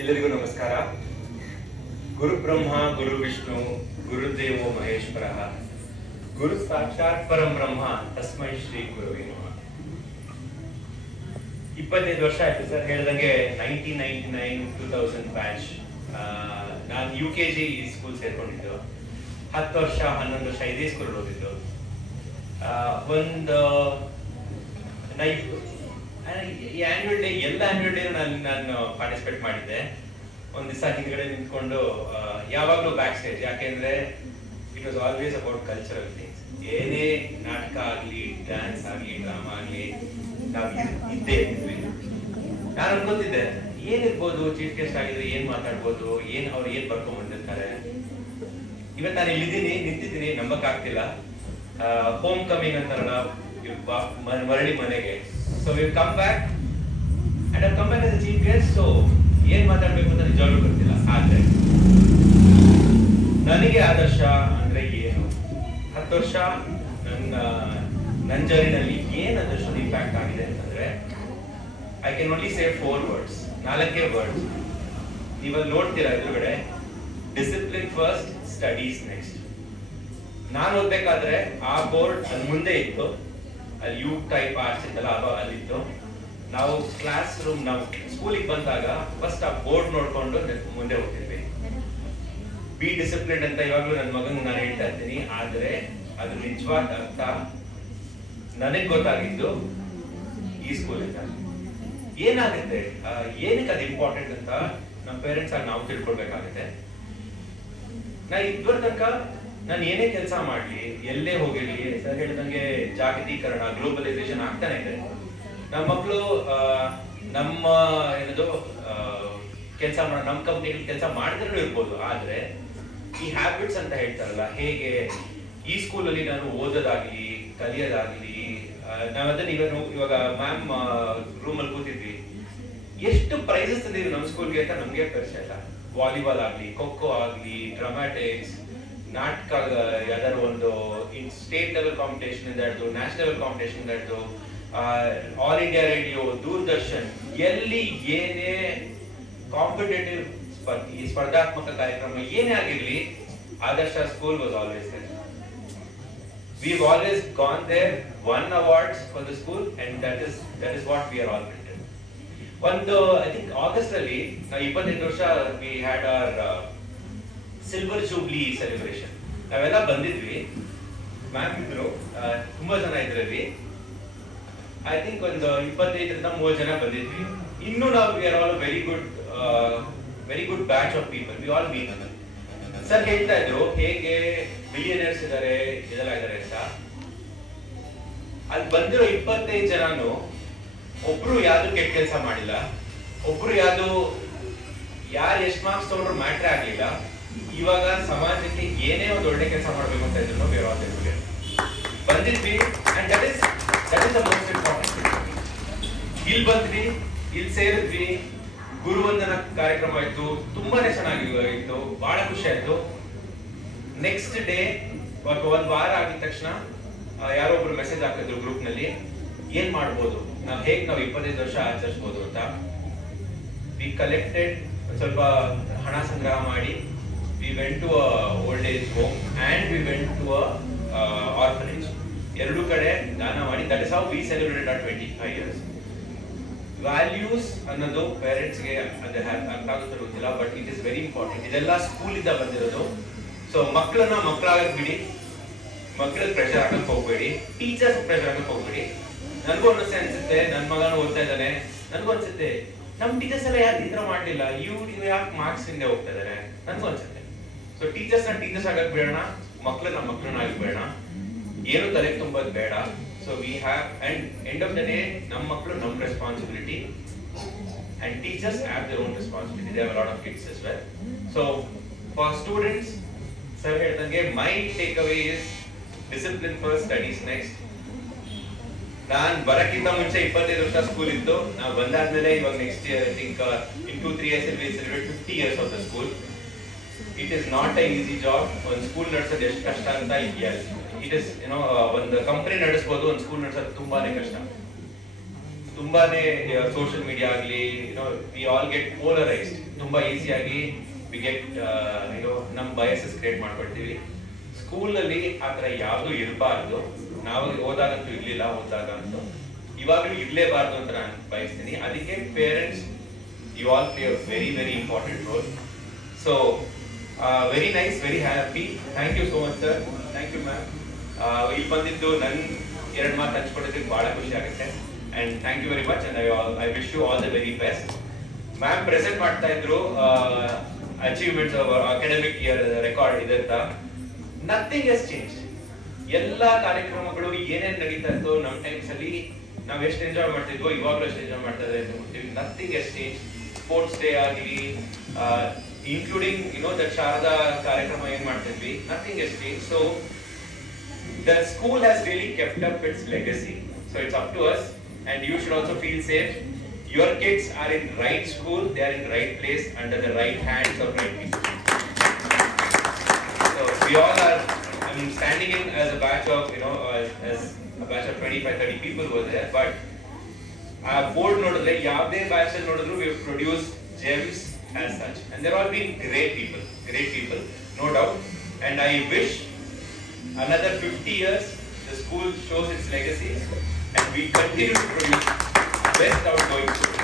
ಎಲ್ಲರಿಗೂ ನಮಸ್ಕಾರ. ಗುರು ಬ್ರಹ್ಮ ಗುರು ವಿಷ್ಣು ಗುರುದೇವೋ ಮಹೇಶ್ವರ ಗುರು ಸಾಕ್ಷಾತ್ ಪರಂ ಬ್ರಹ್ಮ ತಸ್ಮೈ ಶ್ರೀ ಗುರುವೇ ನಮಃ. 25 ವರ್ಷ ಆಯ್ತು ಸರ್ ಹೇಳ್ದಂಗೆ. 1999 ಬ್ಯಾಚ್. ನಾನು UKG ಸ್ಕೂಲ್ ಸೇರ್ಕೊಂಡಿದ್ದು. 10 ವರ್ಷ 11 ವರ್ಷ ಇದೇ ಸ್ಕೂಲ್ ಓದಿದ್ದು. ಒಂದು ಆನ್ಯುವಲ್ ಡೇ, ಎಲ್ಲ ಆನ್ಯುವಲ್ ಡೇ ನಾನು ಪಾರ್ಟಿಸಿಪೇಟ್ ಮಾಡಿದ್ದೆ. ಒಂದ್ ದಿವಸ ಹಿಂದ್ಗಡೆ ನಿಂತ್ಕೊಂಡು ಯಾವಾಗ್ಲೂ ಬ್ಯಾಕ್ ಸ್ಟೇಜ್, ಯಾಕೆಂದ್ರೆ it was always about cultural things. ಏನೇ ನಾಟಕ ಆಗ್ಲಿ, ಡ್ಯಾನ್ಸ್ ಆಗ್ಲಿ, ಡ್ರಾಮಾ ಆಗ್ಲಿ, ನಾವು ಇದ್ದೇ ಇದ್ವಿ. ನಾನು ಅನ್ಕೋತಿದ್ದೆ ಏನಿರ್ಬೋದು, ಚೀಫ್ ಗೆಸ್ಟ್ ಆಗಿದ್ರೆ ಏನ್ ಮಾತಾಡ್ಬೋದು, ಅವ್ರು ಏನ್ ಬರ್ಕೊಂಡ್ ಬಂದಿರ್ತಾರೆ. ಇವತ್ತು ನಾನು ಇಲ್ಲಿದ್ದೀನಿ, ನಿಂತಿದ್ದೀನಿ, ನಂಬಕ್ ಆಗ್ತಿಲ್ಲ. ಹೋಮ್ ಕಮಿಂಗ್ ಅಂತಾರಲ್ಲ, ಮರಳಿ ಮನೆಗೆ. So we come back and I come back as a chief guest. So ಏನ್ ಮಾತಾಡ್ಬೇಕು ಅಂತ ನಿಜವಾಗ್ಲೂ ಗೊತ್ತಿಲ್ಲ. ಆದ್ರೆ ನನಗೆ ಆದರ್ಶ ಅಂದ್ರೆ ಏನು, 10 ವರ್ಷ ನನ್ನ ಜರ್ನಿನಲ್ಲಿ ಏನ್ ಆದರ್ಶ ಇಂಪ್ಯಾಕ್ಟ್ ಆಗಿದೆ ಅಂತಂದ್ರೆ, I can only say 4 words, 4 words. ನೀವಲ್ಲಿ ನೋಡ್ತೀರಾ ಎದುರುಗಡೆ, ಡಿಸಿಪ್ಲಿನ್ ಫಸ್ಟ್, ಸ್ಟಡೀಸ್ ನೆಕ್ಸ್ಟ್. ನಾನು ಓದ್ಬೇಕಾದ್ರೆ ಆ ಬೋರ್ಡ್ ನನ್ನ ಮುಂದೆ ಇತ್ತು. ಅಲ್ಲಿ ಯು ಟೈಪ್ ಆರ್ಟ್ಸ್ ಇತ್ತಲ್ಲ, ಅಲ್ಲಿತ್ತು. ನಾವು ಕ್ಲಾಸ್ ರೂಮ್, ನಾವು ಸ್ಕೂಲಿಗೆ ಬಂದಾಗ ಫಸ್ಟ್ ಆ ಬೋರ್ಡ್ ನೋಡ್ಕೊಂಡು ಮುಂದೆ ಹೋಗ್ತಿದ್ವಿ. ಬಿ ಡಿಸಿಪ್ಲಿನ್ ಅಂತ ಇವಾಗ್ಲೂ ನನ್ನ ಮಗನಿಗೆ ನಾನು ಹೇಳ್ತಾ ಇರ್ತೀನಿ. ಆದ್ರೆ ಅದು ನಿಜವಾದ ಅರ್ಥ ನನಗ್ ಗೊತ್ತಾಗಿದ್ದು ಈ ಸ್ಕೂಲಿಂದ. ಏನಾಗುತ್ತೆ, ಏನಕ್ಕೆ ಅದು ಇಂಪಾರ್ಟೆಂಟ್ ಅಂತ ನಮ್ಮ ಪೇರೆಂಟ್ಸ್ ಆಗಿ ನಾವು ತಿಳ್ಕೊಳ್ಬೇಕಾಗುತ್ತೆ. ನಾ ಇದ್ವರ ತನಕ ನಾನು ಏನೇ ಕೆಲಸ ಮಾಡ್ಲಿ, ಎಲ್ಲೇ ಹೋಗಿರ್ಲಿ, ಸರ್ ಹೇಳಿದಂಗೆ ಜಾಗತೀಕರಣ, ಗ್ಲೋಬಲೈಸೇಷನ್ ಆಗ್ತಾನೆ ಇದೆ. ನಮ್ಮ ಮಕ್ಕಳು ನಮ್ಮ ಏನದು ಕೆಲಸ ನಮ್ಮ ಕಂಪ್ನಿಗಳು ಕೆಲಸ ಮಾಡಿದ್ರೂ ಇರ್ಬೋದು. ಆದ್ರೆ ಈ ಹ್ಯಾಬಿಟ್ಸ್ ಅಂತ ಹೇಳ್ತಾರಲ್ಲ, ಹೇಗೆ ಈ ಸ್ಕೂಲಲ್ಲಿ ನಾನು ಓದೋದಾಗ್ಲಿ, ಕಲಿಯೋದಾಗ್ಲಿ, ನಾವದನ್ನ ಇವಾಗ ಮ್ಯಾಮ್ ರೂಮಲ್ಲಿ ಕೂತಿದ್ವಿ, ಎಷ್ಟು ಪ್ರೈಸಸ್ ತಂದಿದ್ವಿ ನಮ್ಮ ಸ್ಕೂಲ್ಗೆ ಅಂತ ನಮ್ಗೆ ಪರಿಚಯ ಇಲ್ಲ. ವಾಲಿಬಾಲ್ ಆಗ್ಲಿ, ಖೋಖೋ ಆಗ್ಲಿ, ಡ್ರಾಮ್ಯಾಟಿಕ್ಸ್, ನಾಟಕ, ಯಾವ್ದಾದ್ರು ಒಂದು ಸ್ಟೇಟ್ ಲೆವೆಲ್ ಕಾಂಪಿಟೇಷನ್ ಇಂದ ಹಿಡಿದು ನ್ಯಾಷನಲ್ ಲೆವೆಲ್ ಕಾಂಪಿಟೇಷನ್ ಇಂದ ಹಿಡಿದು ಆಲ್ ಇಂಡಿಯಾ ರೇಡಿಯೋ, ದೂರದರ್ಶನ್, ಎಲ್ಲಿ ಏನೇ ಕಾಂಪಿಟೇಟಿವ್ ಸ್ಪರ್ಧಾತ್ಮಕ ಕಾರ್ಯಕ್ರಮ ಏನೇ ಆಗಿರ್ಲಿ, Adarsh school was always there. We've always gone there, won awards for the school, and that is what we are all built. ಒಂದು ಐ ಥಿಂಕ್ ಆಗಸ್ಟ್ ಅಲ್ಲಿ 25 ವರ್ಷ we had our silver jubilee celebration. ನಾವೆಲ್ಲ ಬಂದಿದ್ವಿ, ma'am ಇದ್ರು, ತುಂಬಾ ಜನ ಇದ್ರಲ್ಲಿ. I think ಒಂದು 25-30 ಜನ ಬಂದಿದ್ವಿ. ಇನ್ನು ನಾವು we are all very good batch of people. We all mean. Sir ಹೇಳ್ತಾ ಇದ್ರು ಹೇಗೆ ಬಿಲಿಯನರ್ಸ್ ಇದಾರೆ, ಇದೆಲ್ಲ ಇದಾರೆ ಅಂತ. ಅಲ್ಲಿ ಬಂದಿರೋ 25 ಜನನು ಒಬ್ರು ಯಾವ್ದು ಕೆಟ್ಟ ಕೆಲಸ ಮಾಡಿಲ್ಲ, ಒಬ್ರು ಯಾರು ಎಷ್ಟು ಮಾರ್ಕ್ಸ್ ತಗೊಂಡ್ರು ಮ್ಯಾಟ್ರೇ ಆಗ್ಲಿಲ್ಲ. ಇವಾಗ ಸಮಾಜಕ್ಕೆ ಏನೇ ಒಂದು ಒಳ್ಳೆ ಕೆಲಸ ಮಾಡ್ಬೇಕು ಅಂತ ಇದ್ರು ಬಂದಿದ್ವಿ. And that is the most important. ಇಲ್ಲಿ ಬಂದ್ವಿ, ಇಲ್ಲಿ ಸೇರಿದ್ವಿ, ಗುರುವಂದನ ಕಾರ್ಯಕ್ರಮ ಆಯ್ತು, ತುಂಬಾನೇ ಚೆನ್ನಾಗಿತ್ತು, ಬಹಳ ಖುಷಿ ಆಯ್ತು. ನೆಕ್ಸ್ಟ್ ಡೇ ಒಂದ್ ವಾರ ಆಗಿದ ತಕ್ಷಣ ಯಾರೋ ಒಬ್ರು ಮೆಸೇಜ್ ಹಾಕಿದ್ರು ಗ್ರೂಪ್ ನಲ್ಲಿ, ಏನ್ ಮಾಡ್ಬೋದು, ನಾವು 25 ವರ್ಷ ಆಚರಿಸಬಹುದು ಅಂತ. ವಿ ಕಲೆಕ್ಟೆಡ್, ಸ್ವಲ್ಪ ಹಣ ಸಂಗ್ರಹ ಮಾಡಿ, we went to a old age home and we went to a orphanage. ಎರಡು ಕಡೆ ದಾನ ಮಾಡಿ. that is how we celebrated our 25 years. Values ಅನ್ನೋದು ಪೇರೆಂಟ್ಸ್ ಗೆ ಅರ್ಥ ಆಗುತ್ತೋ ಗೊತ್ತಿಲ್ಲ, but it is very important. ಇದೆಲ್ಲ ಸ್ಕೂಲ್ ಇಂದ ಬಂದಿರೋದು. ಸೊ ಮಕ್ಕಳನ್ನ ಮಕ್ಕಳಾಗಕ್ ಬಿಡಿ, ಮಕ್ಕಳ ಪ್ರೆಷರ್ ಹಾಕಕ್ ಹೋಗ್ಬೇಡಿ, ಟೀಚರ್ಸ್ ಪ್ರೆಷರ್ ಹಾಕಕ್ ಹೋಗ್ಬೇಡಿ. ನನಗೂ ಅನ್ಸುತ್ತೆ, ನನ್ನ ಮಗನ ಓದ್ತಾ ಇದ್ದಾನೆ, ನನಗೂ ಅನ್ಸುತ್ತೆ ನಮ್ ಟೀಚರ್ಸ್ ಎಲ್ಲ ಯಾರು ಈ ತರ ಮಾಡ್ಲಿಲ್ಲ, ಇವ್ರು ಯಾಕೆ ಮಾರ್ಕ್ಸ್ ಹಿಂದೆ ಹೋಗ್ತಾ ಇದಾರೆ, ನನಗೂ ಅನ್ಸುತ್ತೆ. ಸೊ ಟೀಚರ್ಸ್ ಆಗಕ್ ಬೇಡ, ಮಕ್ಕಳನ್ನ ಆಗಕ್ ಬೇಡ, ಏನು ತಲೆ ತುಂಬೋದು ಬೇಡ. So we have, and end of the day ನಮ್ಮ ಮಕ್ಕಳು ನಮ್ಮ responsibility, and teachers have their own responsibility. They have a lot of kids as well. So for students, sir ಹೇಳ್ದಂಗೆ my take away is discipline first, studies next. ನಾನ್ ಬರಕ್ಕಿಂತ ಮುಂಚೆ 25 ವರ್ಷ school ಇತ್ತು. ನಾವು ಬಂದಾದ್ಮೇಲೆ ಇವಾಗ next year I think in 2-3 years we celebrate 50 years of the school. It is not an easy job. ಒಂದು ಸ್ಕೂಲ್ ನಡೆಸೋದು ಎಷ್ಟು ಕಷ್ಟ ಅಂತ ಇಟ್ ಇಸ್ ಒಂದು ಕಂಪನಿ ನಡೆಸಬಹುದು, ಒಂದು ಸ್ಕೂಲ್ ನಡೆಸೋದು ತುಂಬಾನೇ ಕಷ್ಟ. ತುಂಬಾನೇ ಸೋಷಿಯಲ್ ಮೀಡಿಯಾ ಆಗಲಿ ವಿ ಆಲ್ ಗೆಟ್ ಪೋಲರೈಸ್ಡ್. ತುಂಬಾ ಈಸಿಯಾಗಿ ವಿ ಗೆಟ್ ನಮ್ಮ ಬಯಸಸ್ ಕ್ರಿಯೇಟ್ ಮಾಡ್ಕೊಳ್ತೀವಿ. ಸ್ಕೂಲಲ್ಲಿ ಆ ಥರ ಯಾವುದು ಇರಬಾರ್ದು. ನಾವು ಓದಾಗಂತೂ ಇರ್ಲಿಲ್ಲ, ಓದಾಗಂತೂ ಇವಾಗಲೂ ಇರಲೇಬಾರ್ದು ಅಂತ ನಾನು ಬಯಸ್ತೀನಿ. ಅದಕ್ಕೆ parents you all play a very very important role. So very nice, very happy. Thank you so much sir, thank you ma'am. ಇಲ್ಲಿ ಬಂದಿದ್ದು ನನ್ 2 ಮಾತು ಹಂಚ್ಕೊಟ್ಟಿದ್ದಕ್ಕೆ ಬಹಳ ಖುಷಿ ಆಗುತ್ತೆ. And thank you very much and I wish you all the very best. Ma'am present ಮಾಡ್ತಾ ಇದ್ರು ಅಚೀವ್ಮೆಂಟ್ಸ್ ಅಕಾಡೆಮಿಕ್ ಇಯರ್ ರೆಕಾರ್ಡ್ ಇದೆ ಅಂತ. ನಥಿಂಗ್ ಹಸ್ ಚೇಂಜ್. ಎಲ್ಲಾ ಕಾರ್ಯಕ್ರಮಗಳು ಏನೇನ್ ನಡೀತಾ ಇತ್ತು ನಮ್ಮ ಟೈಮ್ಸ್ ಅಲ್ಲಿ ನಾವ್ ಎಷ್ಟು ಎಂಜಾಯ್ ಮಾಡ್ತಿದ್ವೋ ಇವಾಗಲೂ ಎಷ್ಟು ಎಂಜಾಯ್ ಮಾಡ್ತಾ ಇದ್ದಾರೆ ಅಂತ ನೋಡ್ತೀವಿ. ನಥಿಂಗ್ ಹಸ್ ಚೇಂಜ್. ಸ್ಪೋರ್ಟ್ಸ್ ಡೇ ಆಗಲಿ, ಇನ್ಕ್ಲೂಡಿಂಗ್ ದ ಶಾರದಾ ಕಾರ್ಯಕ್ರಮ ಏನ್ ಮಾಡ್ತಿದ್ವಿ, ನಥಿಂಗ್ ಹಸ್ change. So the school has really kept up its legacy. So it's up to us, and you should also feel safe. Your kids are in right school, they are in right place, under the right hands of right people. So we all are, I mean, standing in as a batch of, as a batch of 25-30 people were there, but our board nodadre yavade batch al nodidru we have produced gems as such, and they're all been great people, no doubt. And I wish another 50 years the school shows its legacy and we continue to produce best outgoing students.